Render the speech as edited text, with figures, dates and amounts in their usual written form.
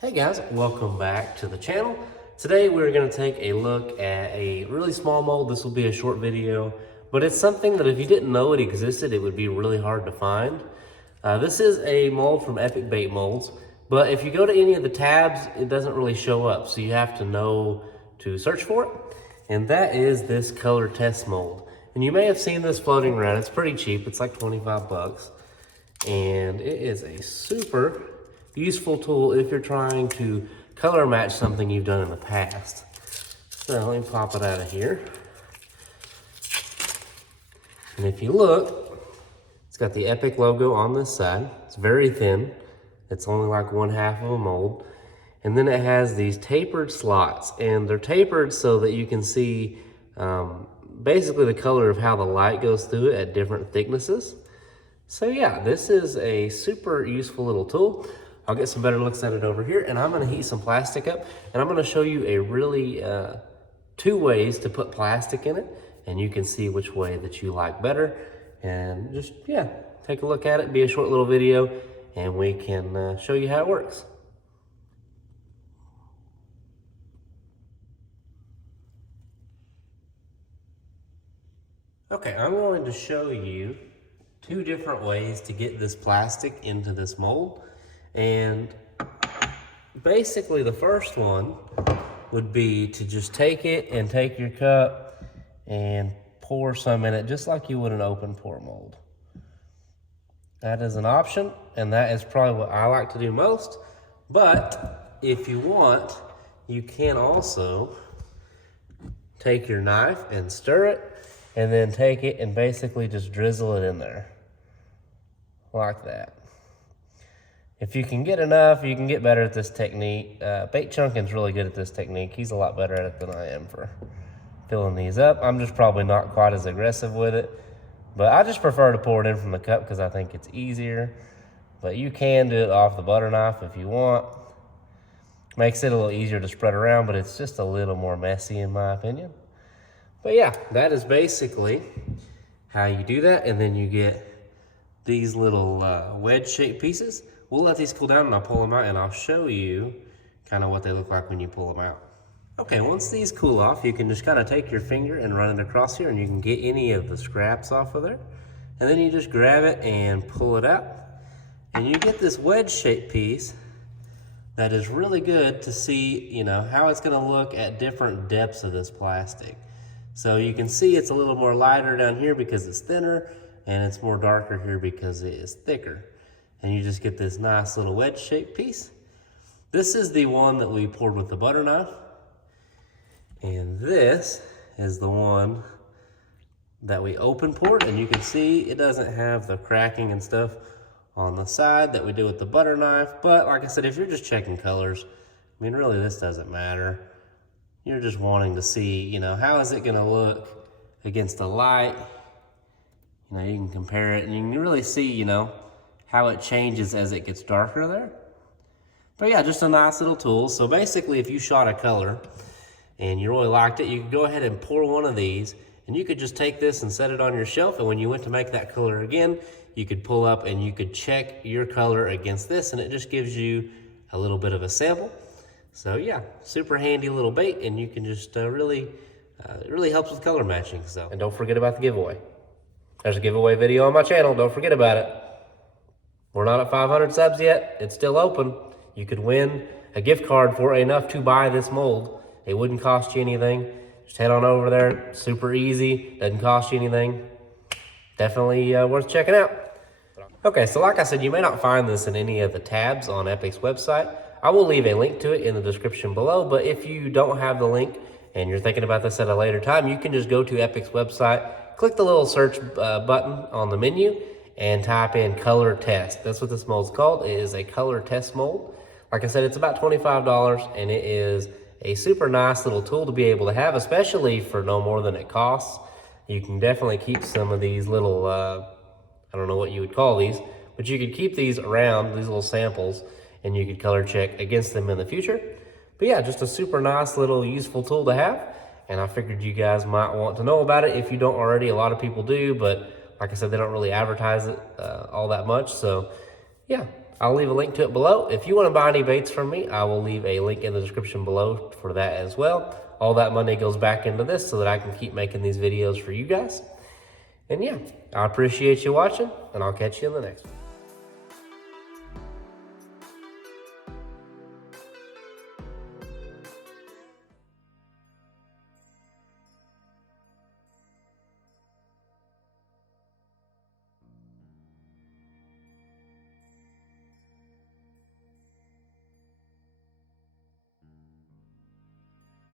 Hey guys, welcome back to the channel. Today we're going to take a look at a really small mold. This will be a short video, but it's something that if you didn't know it existed, it would be really hard to find. This is a mold from Epic Bait Molds, but if you go to any of the tabs, it doesn't really show up, so you have to know to search for it. And that is this color test mold. And you may have seen this floating around. It's pretty cheap. It's like 25 bucks. And it is a super useful tool if you're trying to color match something you've done in the past. So let me pop it out of here. And if you look, it's got the Epic logo on this side. It's very thin. It's only like 1/2 of a mold. And then it has these tapered slots, and they're tapered so that you can see basically the color of how the light goes through it at different thicknesses. So yeah, this is a super useful little tool. I'll get some better looks at it over here, and I'm gonna heat some plastic up, and I'm gonna show you a really two ways to put plastic in it, and you can see which way that you like better. And just, yeah, take a look at it, be a short little video, and we can show you how it works. Okay, I'm going to show you two different ways to get this plastic into this mold. And basically the first one would be to just take it and take your cup and pour some in it just like you would an open pour mold. That is an option, and that is probably what I like to do most. But if you want, you can also take your knife and stir it, and then take it and basically just drizzle it in there like that. If you can get enough, you can get better at this technique. Bait Chunkin's really good at this technique. He's a lot better at it than I am for filling these up. I'm just probably not quite as aggressive with it, but I just prefer to pour it in from the cup because I think it's easier. But you can do it off the butter knife if you want. Makes it a little easier to spread around, but it's just a little more messy in my opinion. But yeah, that is basically how you do that. And then you get these little wedge-shaped pieces. We'll let these cool down and I'll pull them out and I'll show you kind of what they look like when you pull them out. Okay, once these cool off, you can just kind of take your finger and run it across here, and you can get any of the scraps off of there. And then you just grab it and pull it out. And you get this wedge-shaped piece that is really good to see, you know, how it's gonna look at different depths of this plastic. So you can see it's a little more lighter down here because it's thinner, and it's more darker here because it is thicker. And you just get this nice little wedge-shaped piece. This is the one that we poured with the butter knife. And this is the one that we open poured, and you can see it doesn't have the cracking and stuff on the side that we do with the butter knife. But like I said, if you're just checking colors, I mean, really this doesn't matter. You're just wanting to see, you know, how is it gonna look against the light? You know, you can compare it and you can really see, you know, how it changes as it gets darker there. But yeah, just a nice little tool. So basically, if you shot a color and you really liked it, you could go ahead and pour one of these, and you could just take this and set it on your shelf, and when you went to make that color again, you could pull up and you could check your color against this, and it just gives you a little bit of a sample. So yeah, super handy little bait, and you can just it really helps with color matching. So, and don't forget about the giveaway. There's a giveaway video on my channel. Don't forget about it. We're not at 500 subs yet. It's still open. You could win a gift card for enough to buy this mold. It wouldn't cost you anything. Just head on over there. Super easy. Doesn't cost you anything. Definitely worth checking out. Okay, so like I said, you may not find this in any of the tabs on Epic's website. I will leave a link to it in the description below, but if you don't have the link and you're thinking about this at a later time, you can just go to Epic's website, click the little search button on the menu, and type in color test. That's what this mold's called. It is a color test mold. Like I said, it's about $25, and it is a super nice little tool to be able to have, especially for no more than it costs. You can definitely keep some of these little, I don't know what you would call these, but you could keep these around, these little samples, and you could color check against them in the future. But yeah, just a super nice little useful tool to have. And I figured you guys might want to know about it if you don't already. A lot of people do, but like I said, they don't really advertise it all that much. So yeah, I'll leave a link to it below. If you want to buy any baits from me, I will leave a link in the description below for that as well. All that money goes back into this so that I can keep making these videos for you guys. And yeah, I appreciate you watching, and I'll catch you in the next one.